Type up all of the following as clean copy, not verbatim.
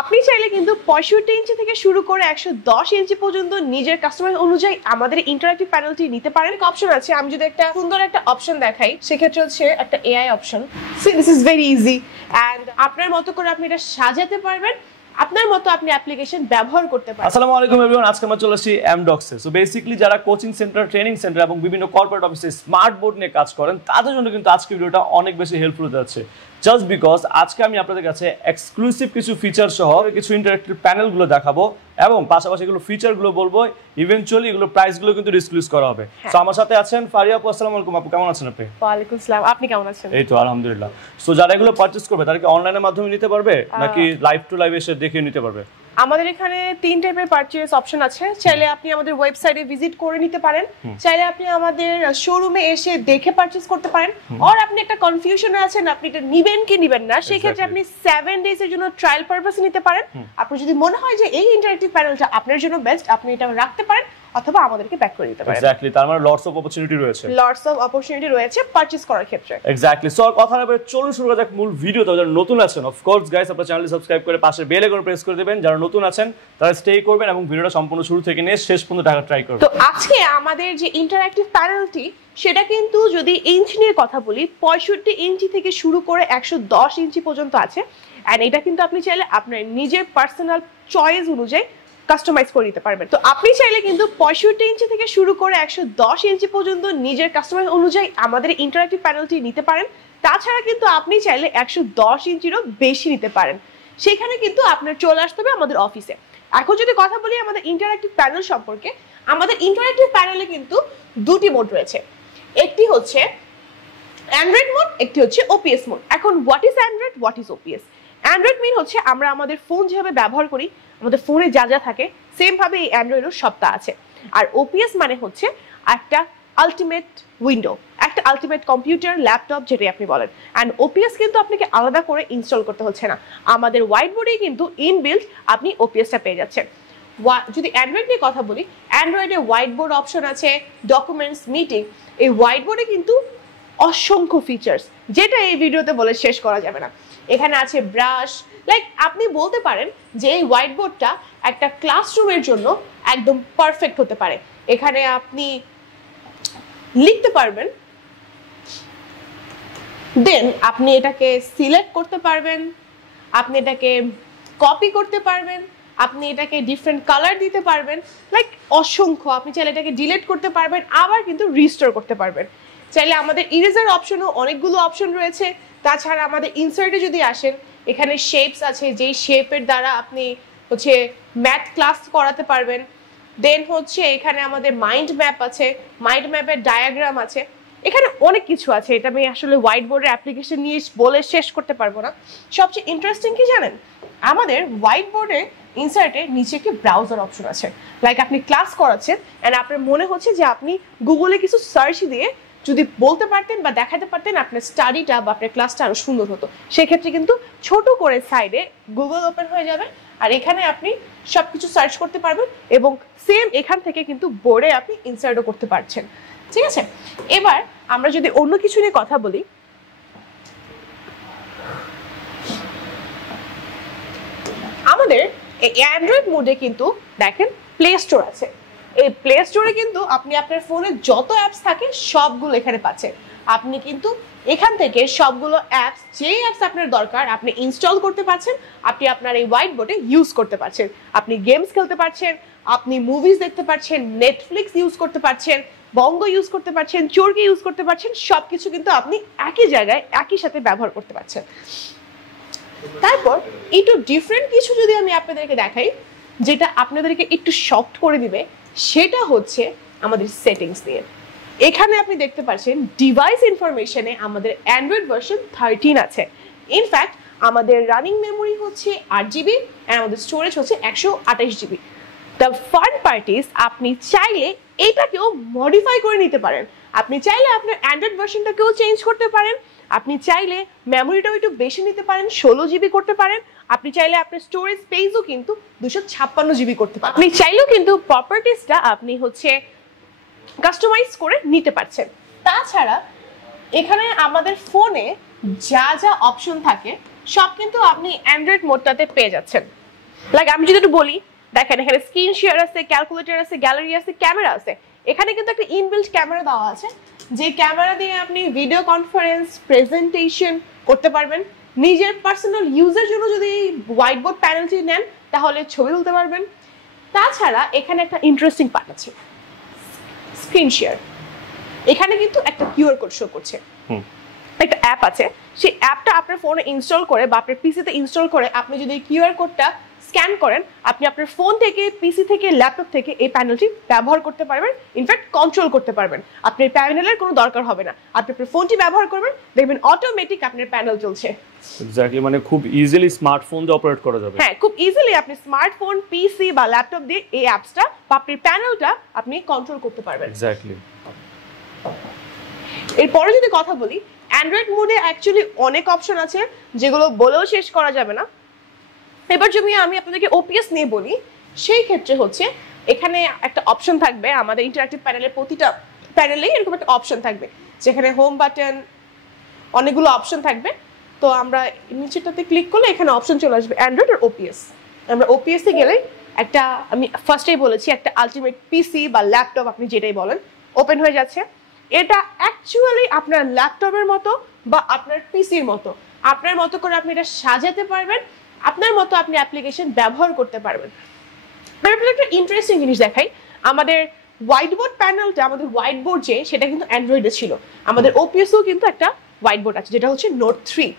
আপনি চাইলে কিন্তু 65 ইঞ্চি থেকে শুরু করে 110 ইঞ্চি পর্যন্ত নিজের কাস্টমাইজ অনুযায়ী আমাদের ইন্টারঅ্যাক্টিভ প্যানেলটি নিতে পারেন। অপশন আছে, আমি যদি একটা সুন্দর একটা অপশন দেখাই সেক্ষেত্রে হচ্ছে একটা AI option. So this is very easy and আপনার মতো করে আপনি এটা সাজাতে পারবেন, আপনার মতো আপনি অ্যাপ্লিকেশন ব্যবহার করতে পারেন। আসসালামু আলাইকুম এভরিওয়ান, আজকে আমরা চলে আসছি এমডক্সে। সো বেসিক্যালি যারা কোচিং সেন্টার, ট্রেনিং সেন্টার এবং বিভিন্ন কর্পোরেট অফিসে স্মার্ট বোর্ড নিয়ে কাজ করেন তাদের জন্য কিন্তু আজকে ভিডিওটা অনেক বেশি হেল্পফুল হতে যাচ্ছে। জাস্ট বিকজ আজকে আমি আপনাদের কাছে এক্সক্লুসিভ কিছু ফিচার সহ কিছু ইন্টারঅ্যাক্টিভ প্যানেলগুলো দেখাবো এবং পাশাপাশি এগুলো ফিচারগুলো বলবো, ইভেনচুয়ালি এগুলো প্রাইসগুলো কিন্তু ডিসক্লোজ করা হবে। সো আমার সাথে আছেন ফারিয়া আপু। আসসালামু আলাইকুম আপু, কেমন আছেন আপনি? ওয়ালাইকুম আসসালাম, আপনি কেমন আছেন? এই তো আলহামদুলিল্লাহ। সো যারা এগুলো পারচেজ করবে তারা কি অনলাইনের মাধ্যমে নিতে পারবে নাকি লাইভ টু লাইভ এসে দেখে নিতে পারবে? আমাদের এখানে 3 টাইপের পারচেজ অপশন আছে। চাইলে আপনি আমাদের ওয়েবসাইটে ভিজিট করে নিতে পারেন, চাইলে আপনি আমাদের শোরুমে এসে দেখে পারচেজ করতে পারেন, আর আপনি একটা কনফিউশনে আছেন আপনি এটা নেবেন কি নেবেন না, সেই ক্ষেত্রে আপনি 7 ডেজ এর জন্য ট্রায়াল পারপাসে নিতে পারেন। আপনি যদি মনে হয় যে এই ইন্টারঅ্যাক্টিভ প্যানেলটা আপনার জন্য বেস্ট, আপনি এটা রাখতে পারেন অথবা আমাদেরকে ব্যাক করে দিতে পারেন। এক্স্যাক্টলি, তার মানে লটস অফ অপরচুনিটি রয়েছে, লটস অফ অপরচুনিটি রয়েছে পারচেজ করার ক্ষেত্রে। এক্স্যাক্টলি। সো কথা না বলে চলুন শুরু করা যাক মূল ভিডিও। তো যারা নতুন আছেন অফ কোর্স গাইস আপনারা চ্যানেলটি সাবস্ক্রাইব করে পাশে বেল আইকন প্রেস করে দিবেন। যারা নতুন আছেন তারা স্টে করবেন এবং ভিডিওটা সম্পূর্ণ শুরু থেকে নিয়ে শেষ পর্যন্ত দেখা ট্রাই করবেন। তো আজকে আমাদের যে ইন্টারঅ্যাক্টিভ প্যানেলটি সেটা কিন্তু যদি ইঞ্চি নিয়ে কথা বলি 65 ইঞ্চি থেকে শুরু করে 110 ইঞ্চি পর্যন্ত আছে। এন্ড এটা কিন্তু আপনি চাইলে আপনার নিজের পার্সোনাল চয়েস অনুযায়ী কাস্টমাইজ করে নিতে পারবেন। তো আপনি চাইলে কিন্তু 65 ইঞ্চি থেকে শুরু করে 110 ইঞ্চি পর্যন্ত নিজের কাস্টমাইজ অনুযায়ী আমাদের ইন্টারঅ্যাক্টিভ প্যানেলটি নিতে পারেন। তাছাড়া কিন্তু আপনি চাইলে 110 ইঞ্চিরও বেশি নিতে পারেন। সেখানে কিন্তু আপনার চলে আসতে হবে আমাদের অফিসে। এখন যদি কথা বলি আমাদের ইন্টারঅ্যাক্টিভ প্যানেল সম্পর্কে, আমাদের ইন্টারঅ্যাক্টিভ প্যানেলে কিন্তু দুটি মোড রয়েছে। একটি হচ্ছে অ্যান্ড্রয়েড মোড, একটি হচ্ছে ওপিএস মোড। এখন what is Android, what is OPS? Android mean হচ্ছে আমরা আমাদের ফোন যেভাবে ব্যবহার করি, আমাদের ফোনে যা যা থাকে সেম ভাবে এই অ্যান্ড্রয়েডের সবটা আছে। আর ওপিএস মানে হচ্ছে একটা আলটিমেট উইন্ডো, একটা আলটিমেট কম্পিউটার, ল্যাপটপ যেটাই আপনি বলেন। অ্যান্ড ওপিএস কিন্তু আপনাকে আলাদা করে ইনস্টল করতে হচ্ছে না, আমাদের হোয়াইট বোর্ডেই কিন্তু ইনবিল্ট আপনি ওপিএসটা পেয়ে যাচ্ছেন। যদি অ্যান্ড্রয়েড নিয়ে কথা বলি, অ্যান্ড্রয়েডে হোয়াইট বোর্ড অপশন আছে, ডকুমেন্টস, মিটিং। এই হোয়াইট বোর্ডে কিন্তু অসংখ্য ফিচার্স যেটা এই ভিডিওতে বলে শেষ করা যাবে না। এখানে আছে ব্রাশ, লাইক আপনি বলতে পারেন যে এই হোয়াইট বোর্ডটা একটা ক্লাসরুমের জন্য একদম পারফেক্ট হতে পারে। এখানে আপনি লিখতে পারবেন, দেন আপনি এটাকে সিলেক্ট করতে পারবেন, আপনি এটাকে কপি করতে পারবেন, আপনি এটাকে ডিফারেন্ট কালার দিতে পারবেন, লাইক অসংখ্য। আপনি চাইলে এটাকে ডিলিট করতে পারবেন, আবার কিন্তু রিস্টোর করতে পারবেন। চাইলে আমাদের ইরেজার অপশনও অনেকগুলো অপশন রয়েছে। তাছাড়া আমাদের ইনসার্টে যদি আসেন, এখানে শেপস আছে, যেই শেপের দ্বারা আপনি হচ্ছে ম্যাথ ক্লাস করাতে পারবেন। দেন হচ্ছে এখানে আমাদের মাইন্ড ম্যাপ আছে, মাইন্ড ম্যাপের ডায়াগ্রাম আছে, এখানে অনেক কিছু আছে। এটা আমি আসলে হোয়াইট বোর্ডের অ্যাপ্লিকেশন নিয়ে বলে শেষ করতে পারবো না। সবচেয়ে ইন্টারেস্টিং কি জানেন, আমাদের হোয়াইট বোর্ডে ইনসার্টে নিচে কি ব্রাউজার অপশন আছে। লাইক আপনি ক্লাস করাচ্ছেন অ্যান্ড আপনার মনে হচ্ছে যে আপনি গুগলে কিছু সার্চ দিয়ে যদি বলতে পারতেন বা দেখাতে পারতেন আপনার স্টাডিটা বা আপনার ক্লাসটা আরো সুন্দর হতো, সেক্ষেত্রে কিন্তু ছোট করে সাইডে গুগল ওপেন হয়ে যাবে আর এখানে আপনি সবকিছু সার্চ করতে পারবেন এবং সেম এখান থেকে কিন্তু বোর্ডে আপনি ইনসার্টও করতে পারছেন। ঠিক আছে, এবার আমরা যদি অন্য কিছু নিয়ে কথা বলি, আমাদের এই অ্যান্ড্রয়েড মোডে কিন্তু দেখেন প্লে স্টোর আছে। এই প্লে স্টোরে কিন্তু আপনি আপনার ফোনে যত অ্যাপস থাকে সবগুলো এখানে পাচ্ছেন। আপনি কিন্তু এখান থেকে সবগুলো অ্যাপস, যে অ্যাপস আপনার দরকার আপনি ইনস্টল করতে পারছেন, আপনি আপনার এই হোয়াইট বোর্ডে ইউজ করতে পারছেন। আপনি গেমস খেলতে পারছেন, আপনি মুভিজ দেখতে পারছেন, নেটফ্লিক্স ইউজ করতে পারছেন, বঙ্গ ইউজ করতে পারছেন, চরকি ইউজ করতে পারছেন। সবকিছু কিন্তু আপনি একই জায়গায় একই সাথে ব্যবহার করতে পারছেন। তারপর একটু ডিফারেন্ট কিছু যদি আমি আপনাদেরকে দেখাই যেটা আপনাদেরকে একটু শকড করে দিবে, সেটা হচ্ছে আমাদের সেটিংস নিয়ে। এখানে আপনি দেখতে পাচ্ছেন ডিভাইস ইনফরমেশনে আমাদের অ্যান্ড্রয়েড ভার্সন 13 আছে। ইনফ্যাক্ট আমাদের রানিং মেমোরি হচ্ছে 8 জিবি আর আমাদের স্টোরেজ হচ্ছে 128 GB. The fun part is আপনি চাইলে এটাকেও মডিফাই করে নিতে পারেন। আপনি চাইলে আপনার অ্যান্ড্রয়েড ভার্সনটাকেও চেঞ্জ করতে পারেন, আপনি চাইলে মেমোরিটাও একটু বেশি নিতে পারেন, 16 জিবি করতে পারেন। আপনি চাইলে আপনার স্টোরেজ স্পেসও কিন্তু 256 জিবি করতে পারেন। আপনি চাইলেও কিন্তু প্রপার্টিসটা আপনি হচ্ছে কাস্টমাইজ করে নিতে পারছেন। তাছাড়া এখানে আমাদের ফোনে যা যা অপশন থাকে সব কিন্তু আপনি অ্যান্ড্রয়েড মোডটাতে পেয়ে যাচ্ছেন। লাইক আমি যদি একটু বলি, দেখেন এখানে স্ক্রিন শেয়ার আছে, ক্যালকুলেটর আছে, গ্যালারি আছে, ক্যামেরা আছে। এখানে কিন্তু একটা ইনবিল্ট ক্যামেরা দেওয়া আছে, যে ক্যামেরা দিয়ে আপনি ভিডিও কনফারেন্স, প্রেজেন্টেশন করতে পারবেন। নিজের পার্সোনাল ইউজের জন্য যদি হোয়াইট বোর্ড প্যানেলটি নেন তাহলে ছবি তুলতে পারবেন। তাছাড়া এখানে একটা ইন্টারেস্টিং পার্ট আছে, স্ক্রিন শেয়ার। এখানে কিন্তু একটা কিউআর কোড শো করছে, একটা অ্যাপ আছে, সেই অ্যাপটা আপনার ফোনে ইনস্টল করে বা আপনার পিসিতে ইনস্টল করে আপনি যদি কিউআর কোডটা স্ক্যান করেন, আপনি আপনার ফোন থেকে, পিসি থেকে, ল্যাপটপ থেকে এই প্যানেলটি ব্যবহার করতে পারবেন, ইনফ্যাক্ট কন্ট্রোল করতে পারবেন। আপনার প্যানেলের কোনো দরকার হবে না, আপনি আপনার ফোনটি ব্যবহার করবেন, দেখবেন অটোমেটিক আপনার প্যানেল চলছে। এক্স্যাক্টলি, মানে খুব ইজিলি স্মার্টফোন দিয়ে অপারেট করা যাবে। হ্যাঁ, খুব ইজিলি আপনি স্মার্টফোন, পিসি বা ল্যাপটপ দিয়ে এই অ্যাপসটা বা আপনার প্যানেলটা আপনি কন্ট্রোল করতে পারবেন। এক্স্যাক্টলি। এরপরে যদি কথা বলি, অ্যান্ড্রয়েড মোডে অ্যাকচুয়ালি অনেক অপশন আছে যেগুলো বলেও শেষ করা যাবে না। এবার যদি আমি আপনাদেরকে ওপিএস নিয়ে বলি, সেই ক্ষেত্রে হচ্ছে এখানে একটা অপশন থাকবে, আমাদের ইন্টারঅ্যাক্টিভ প্যানেলের প্রতিটা প্যানেলেই এরকম একটা অপশন থাকবে, যেখানে হোম বাটন, অনেকগুলো অপশন থাকবে। তো আমরা নিচেটাতে ক্লিক করলে এখানে অপশন চলে আসবে অ্যান্ড্রয়েড আর ওপিএস। আমরা ওপিএস এ গেলে একটা, আমি ফার্স্টেই বলেছি, একটা আলটিমেট পিসি বা ল্যাপটপ আপনি যেটাই বলেন, ওপেন হয়ে যাচ্ছে। এটা অ্যাকচুয়ালি আপনার ল্যাপটপের মতো বা আপনার পিসির মতো, আপনার মতো করে আপনি এটা সাজাতে পারবেন, আপনার মতো আপনি অ্যাপ্লিকেশন ব্যবহার করতে পারবেন। একটা ইন্টারেস্টিং জিনিস দেখাই, আমাদের হোয়াইট বোর্ড প্যানেলটা, আমাদের হোয়াইট বোর্ড যে, সেটা কিন্তু অ্যান্ড্রয়েডে ছিল। আমাদের ওপিএসও কিন্তু একটা হোয়াইট বোর্ড আছে, যেটা হচ্ছে নোট 3।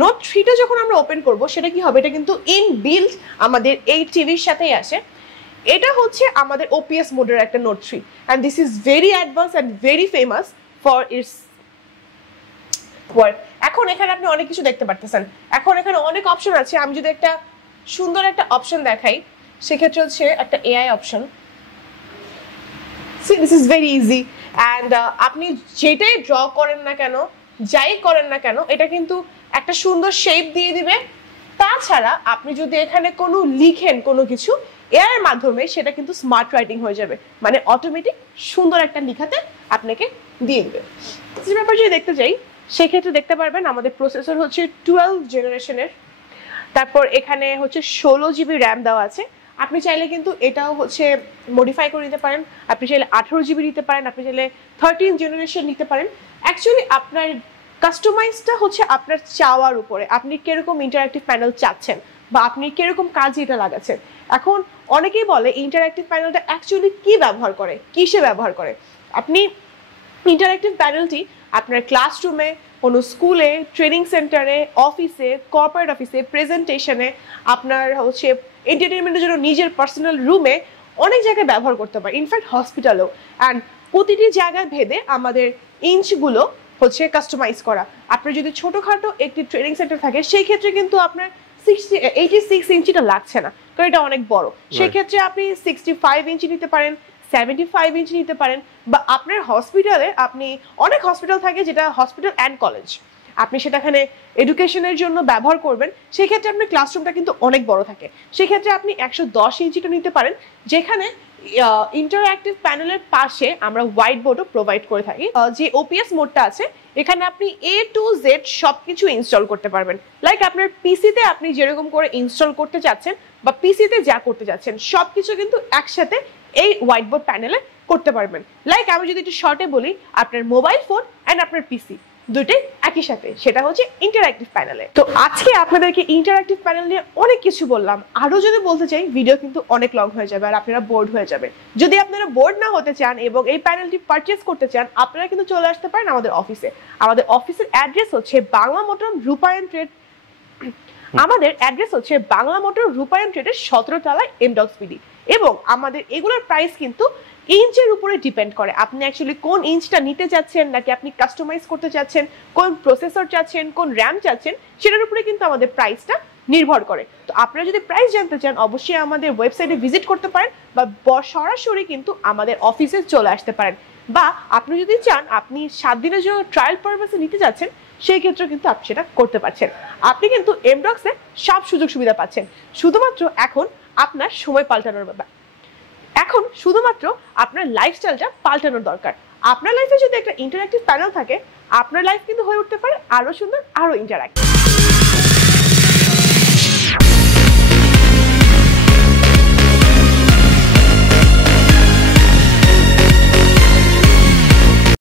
নোট 3টা যখন আমরা ওপেন করব, সেটা কি হবে, এটা কিন্তু ইনবিল্ট আমাদের এই টিভির সাথেই আসে। এটা হচ্ছে আমাদের ওপিএস মোডের একটা note 3, and this is very advance and very famous for its work. এখন এখানে আপনি অনেক কিছু দেখতে পারতেছেন, এখন এখানে অনেক অপশন আছে। আমি যদি একটা সুন্দর একটা অপশন দেখাই, সেক্ষেত্রে হচ্ছে একটা AI option. See, this is very easy, and আপনি যেটাই ড্র করেন না কেন, যাই করেন না কেন, এটা কিন্তু একটা সুন্দর শেপ দিয়ে দিবে। তাছাড়া আপনি যদি এখানে কোনো লিখেন কোনো কিছু এআই এর মাধ্যমে, সেটা কিন্তু স্মার্ট রাইটিং হয়ে যাবে, মানে অটোমেটিক সুন্দর একটা লেখাতে আপনাকে দিয়ে দেবে। যে ব্যাপার যদি দেখতে যাই, সেক্ষেত্রে দেখতে পারবেন আমাদের প্রসেসর হচ্ছে 12 জেনারেশনের। তারপর এখানে হচ্ছে 16 জিবি র্যাম দেওয়া আছে। আপনি চাইলে কিন্তু এটাও হচ্ছে মডিফাই করে নিতে পারেন, আপনি চাইলে 18 জিবি নিতে পারেন, আপনি চাইলে 13 জেনারেশন নিতে পারেন। অ্যাকচুয়ালি আপনার কাস্টমাইজটা হচ্ছে আপনার চাওয়ার উপরে, আপনি কিরকম ইন্টারঅ্যাক্টিভ প্যানেল চাচ্ছেন বা আপনি কিরকম কাজে এটা লাগাচ্ছেন। এখন অনেকেই বলে ইন্টারঅ্যাক্টিভ প্যানেলটা অ্যাকচুয়ালি কি ব্যবহার করে, কিসে ব্যবহার করে। আপনি ইন্টারঅ্যাক্টিভ প্যানেলটি আপনার ক্লাসরুমে, কোনো স্কুলে, ট্রেনিং সেন্টারে, অফিসে, কর্পোরেট অফিসে, প্রেজেন্টেশনে, আপনার হচ্ছে এন্টারটেনমেন্টের জন্য নিজের পার্সোনাল রুমে, অনেক জায়গায় ব্যবহার করতে পারে, ইনফ্যাক্ট হসপিটালেও। অ্যান্ড প্রতিটি জায়গায় ভেদে আমাদের ইঞ্চগুলো হচ্ছে কাস্টমাইজ করা। আপনার যদি ছোটোখাটো একটি ট্রেনিং সেন্টার থাকে, সেই ক্ষেত্রে কিন্তু আপনার 86 ইঞ্চিটা লাগছে না, কারণ এটা অনেক বড়। সেই ক্ষেত্রে আপনি 65 ইঞ্চি নিতে পারেন, 75 ইঞ্চি নিতে পারেন, বা আপনার হসপিটালে, আপনি অনেক হসপিটাল থাকে যেটা হসপিটাল অ্যান্ড কলেজ, আপনি সেটাখানে এডুকেশনের জন্য ব্যবহার করবেন, সেই ক্ষেত্রে আপনার ক্লাসরুমটা কিন্তু অনেক বড় থাকে। সেক্ষেত্রে আপনি 110 ইঞ্চিটা নিতে পারেন, যেখানে ইন্টারঅ্যাক্টিভ প্যানেলের পাশে আমরা হোয়াইট বোর্ডও প্রোভাইড করে থাকি। যে ওপিএস মোডটা আছে, এখানে আপনি A to Z সবকিছু ইনস্টল করতে পারবেন। লাইক আপনার পিসিতে আপনি যেরকম করে ইনস্টল করতে চাচ্ছেন বা পিসিতে যা করতে চাচ্ছেন, সবকিছু কিন্তু একসাথে এই হোয়াইট বোর্ড প্যানেলে করতে পারবেন। লাইক আমি যদি একটু শর্টে বলি, আপনার মোবাইল ফোন অ্যান্ড আপনার পিসি দুটোই একই সাথে, সেটা হচ্ছে ইন্টারঅ্যাক্টিভ প্যানেলে। তো আজকে আপনাদেরকে ইন্টারঅ্যাক্টিভ প্যানেল নিয়ে অনেক কিছু বললাম, আরো যদি বলতে চাই ভিডিও কিন্তু অনেক লং হয়ে যাবে আর আপনারা বোর্ড হয়ে যাবে। যদি আপনারা বোর্ড না হতে চান এবং এই প্যানেলটি পারচেজ করতে চান, আপনারা কিন্তু চলে আসতে পারেন আমাদের অফিসে। আমাদের অফিসের অ্যাড্রেস হচ্ছে বাংলা মোটর রূপায়ণ ট্রেড। আমাদের অ্যাড্রেস হচ্ছে বাংলা মোটর রূপায়ণ ট্রেডের 17 তলায় এমডক্সপিডি, এবং আমাদের এগুলোর প্রাইস কিন্তু ইঞ্চের উপরে ডিপেন্ড করে। আপনি অ্যাকচুয়ালি কোন ইঞ্চটা নিতে চাচ্ছেন, নাকি আপনি কাস্টমাইজ করতে চাচ্ছেন, কোন প্রসেসর চাচ্ছেন, কোন র্যাম চাচ্ছেন, সেটার উপরে কিন্তু আমাদের প্রাইসটা নির্ভর করে। তো আপনারা যদি প্রাইস জানতে চান, অবশ্যই আমাদের ওয়েবসাইটে ভিজিট করতে পারেন বা সরাসরি কিন্তু আমাদের অফিসে চলে আসতে পারেন। বা আপনি যদি চান আপনি 7 দিনের জন্য ট্রায়াল পারপাসে নিতে যাচ্ছেন, সেই ক্ষেত্রেও কিন্তু আপনি সেটা করতে পারছেন। আপনি কিন্তু এমডক্সে সব সুযোগ সুবিধা পাচ্ছেন, শুধুমাত্র এখন আপনার সময় পাল্টানোর ব্যাপার। এখন শুধুমাত্র আপনার লাইফস্টাইলটা পাল্টানোর দরকার। আপনার লাইফে যদি একটা ইন্টারঅ্যাক্টিভ প্যানেল থাকে, আপনার লাইফ কিন্তু হয়ে উঠতে পারে আরো সুন্দর, আরো ইন্টারঅ্যাক্টিভ।